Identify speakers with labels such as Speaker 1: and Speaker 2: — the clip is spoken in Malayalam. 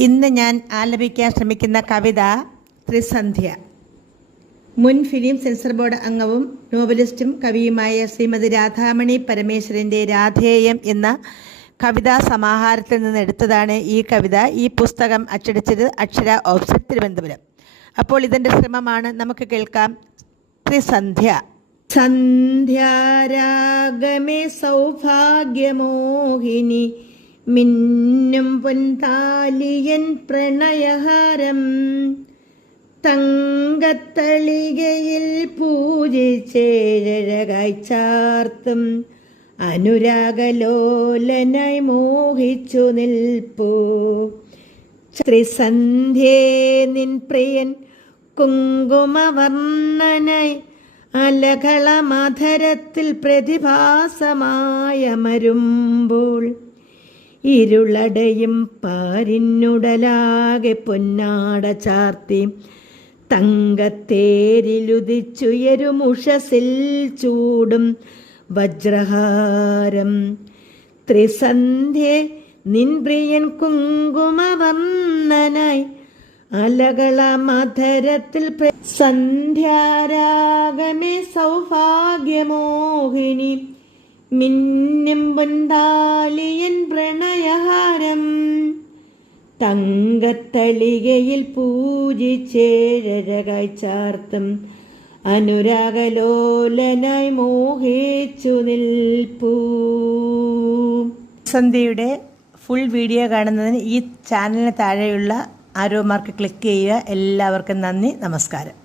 Speaker 1: ഇന്ന് ഞാൻ ആലപിക്കാൻ ശ്രമിക്കുന്ന കവിത ത്രിസന്ധ്യ. മുൻ ഫിലിം സെൻസർ ബോർഡ് അംഗവും നോവലിസ്റ്റും കവിയുമായ ശ്രീമതി രാധാമണി പരമേശ്വരന്റെ രാധേയം എന്ന കവിതാ സമാഹാരത്തിൽ നിന്ന് എടുത്തതാണ് ഈ കവിത. ഈ പുസ്തകം അച്ചടിച്ചത് അക്ഷര ഓഫ്സെറ്റ് തിരുവനന്തപുരം. അപ്പോൾ ഇതിന്റെ ശ്രമമാണ് നമുക്ക് കേൾക്കാം. ത്രിസന്ധ്യ. സന്ധ്യാരാഗമേ സൗഭാഗ്യമോഹിനി. മിന്നും പൊൻതാലിയൻ പ്രണയഹാരം തങ്കത്തളികയിൽ പൂജിച്ചേഴകായി ചാർത്തും അനുരാഗലോലനായി മോഹിച്ചു നിൽപ്പൂ. ത്രിസന്ധ്യേ നിൻ പ്രിയൻ കുങ്കുമവർണനായി അലകളമധരത്തിൽ പ്രതിഭാസമായമരുമ്പോൾ ഇരുളടയും പാരിന്നുടലാകെ പൊന്നാട ചാർത്തി. തങ്കത്തേരിലുദിച്ചുയരുമുഷസിൽ ചൂടും വജ്രഹാരം. ത്രിസന്ധ്യ നിൻപ്രിയൻ കുങ്കുമവർണനായി അലകള മധരത്തിൽ സന്ധ്യാരാഗമേ സൗഭാഗ്യമോഹിനി. പൊന്താലിയൻ പ്രണയഹാരം തങ്കത്തളികയിൽ പൂജിച്ചേഴകായി ചാർത്തും അനുരാഗലോലനായി മോഹിച്ചു നിൽപ്പൂ. സന്ധ്യയുടെ ഫുൾ വീഡിയോ കാണുന്നതിന് ഈ ചാനലിന് താഴെയുള്ള ആരോ മാർക്ക് ക്ലിക്ക് ചെയ്യുക. എല്ലാവർക്കും നന്ദി നമസ്കാരം.